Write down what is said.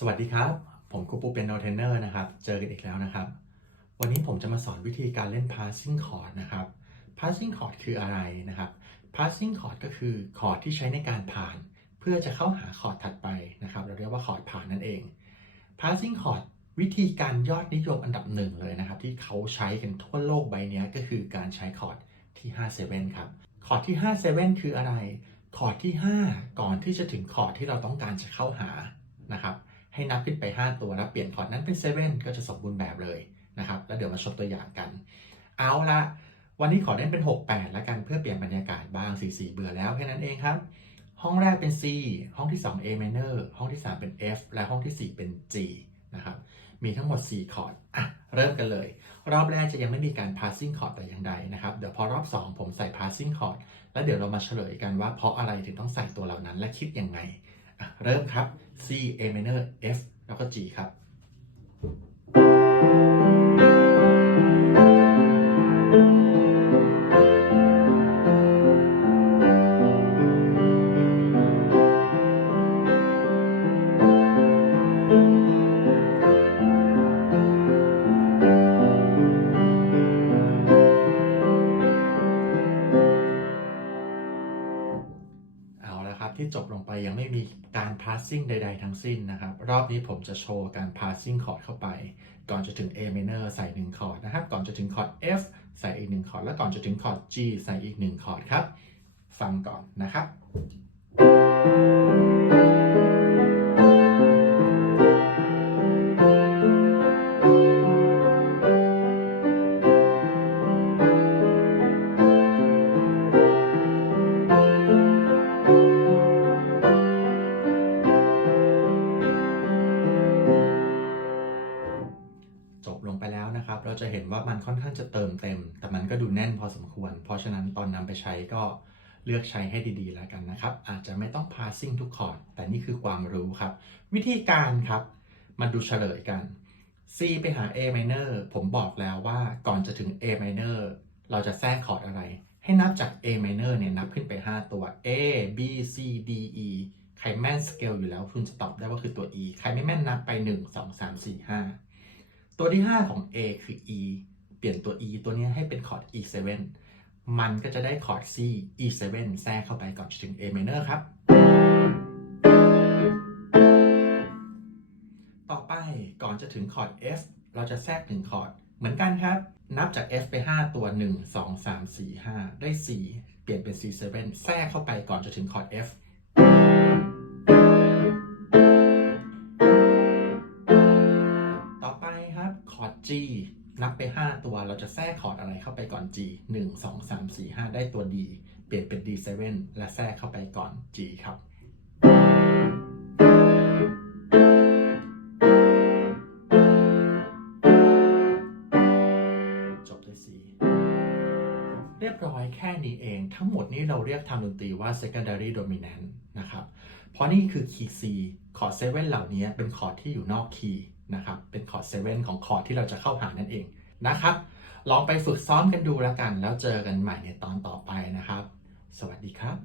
สวัสดีครับ ผมครูปูเป็นโนเทนเนอร์นะครับ เจอกันอีกแล้วนะครับ วันนี้ผมจะมาสอนวิธีการเล่น passing chord นะครับ passing chord คืออะไรนะครับ passing chord ก็คือคอร์ดที่ใช้ในการผ่าน เพื่อจะเข้าหาคอร์ดถัดไปนะครับ เราเรียกว่าคอร์ดผ่านนั่นเอง passing chord วิธีการยอดนิยมอันดับหนึ่งเลยนะครับ ที่เขาใช้กันทั่วโลกใบนี้ก็คือการใช้คอร์ดที่5 7ครับ คอร์ดที่5 7คืออะไร คอร์ดที่ 5 ก่อนที่จะถึงคอร์ดที่เราต้องการจะเข้าหานะครับ ให้นับขึ้นไป 5 ตัวแล้วเปลี่ยนคอร์ดนั้นเป็น 7 ก็จะสมบูรณ์แบบเลยนะครับ แล้วเดี๋ยวมาชมตัวอย่างกัน เอาละวันนี้ขอเล่นเป็น 6 8 แล้วกันเพื่อเปลี่ยนบรรยากาศบ้าง 4 4 เบื่อแล้วแค่นั้นเองครับ ห้องแรกเป็น C ห้องที่ 2 A minor ห้องที่ 3 เป็น F และห้องที่ 4 เป็น G นะครับมีทั้งหมด 4 คอร์ดอะเริ่มกันเลย รอบแรกจะยังไม่มีการ passing chord แต่อย่างใดนะครับ เดี๋ยวพอรอบ 2 ผมใส่ passing chord แล้วเดี๋ยวเรามาเฉลยกันว่าเพราะอะไรถึงต้องใส่ตัวเหล่านั้นและคิดยังไง เริ่มครับ C A minor F แล้วก็ G ครับ ที่จบลงไปยังไม่มีการ passing ใด ๆ ทั้งสิ้นนะครับ รอบนี้ผมจะโชว์การ passing คอร์ดเข้าไป ก่อนจะถึง A minor ใส่1คอร์ดนะครับ ก่อนจะถึงคอร์ด F ใส่อีก1คอร์ด และก่อนจะถึงคอร์ด G ใส่อีก1คอร์ดครับ ฟังก่อนนะครับ จะเห็นว่ามันค่อนข้างจะเติมเต็ม แต่มันก็ดูแน่นพอสมควร เพราะฉะนั้นตอนนำไปใช้ก็เลือกใช้ให้ดีๆแล้วกันนะครับ อาจจะไม่ต้อง passing ทุกคอร์ด แต่นี่คือความรู้ครับ วิธีการครับ มาดูเฉลยกัน C ไปหา A minor ผมบอกแล้วว่าก่อนจะถึง A minor เราจะแทรกคอร์ดอะไร ให้นับจาก A minor เนี่ยนับขึ้นไป 5 ตัว A B C D E ใครแม่นสเกลอยู่แล้วคุณจะตอบได้ว่าคือตัว E ใครไม่แม่นนับไป 1 2 3 4 5 ตัวที่ 5 ของ A คือ E เปลี่ยนตัว E ตัวนี้ให้เป็นคอร์ด E7 มันก็จะได้คอร์ด C E7 แทรกเข้าไปก่อนจะถึง A minor ครับ ต่อไปก่อนจะถึงคอร์ด F เราจะแทรกหนึ่งคอร์ดเหมือนกันครับ นับจาก F ไป 5 ตัว 1 2 3 4 5 ได้ C เปลี่ยนเป็น C7 แทรกเข้าไปก่อนจะถึงคอร์ด F ครับ คอร์ด G นับไป 5 ตัว เราจะแทรกคอร์ดอะไรเข้าไปก่อน G 1 2 3 4 5 ได้ตัว D เปลี่ยนเป็น D7 และแทรกเข้าไปก่อน G ครับ จบด้วย C เรียบร้อยแค่นี้เอง ทั้งหมดนี้เราเรียกทำดนตรีว่า secondary dominant นะครับ เพราะนี่คือคีย์ C คอร์ด7เหล่านี้เป็นคอร์ดที่อยู่นอกคีย์ นะครับ เป็นคอร์ดเซเว่นของคอร์ดที่เราจะเข้าหานั่นเองนะครับ ลองไปฝึกซ้อมกันดูแล้วกัน แล้วเจอกันใหม่ในตอนต่อไปนะครับ สวัสดีครับ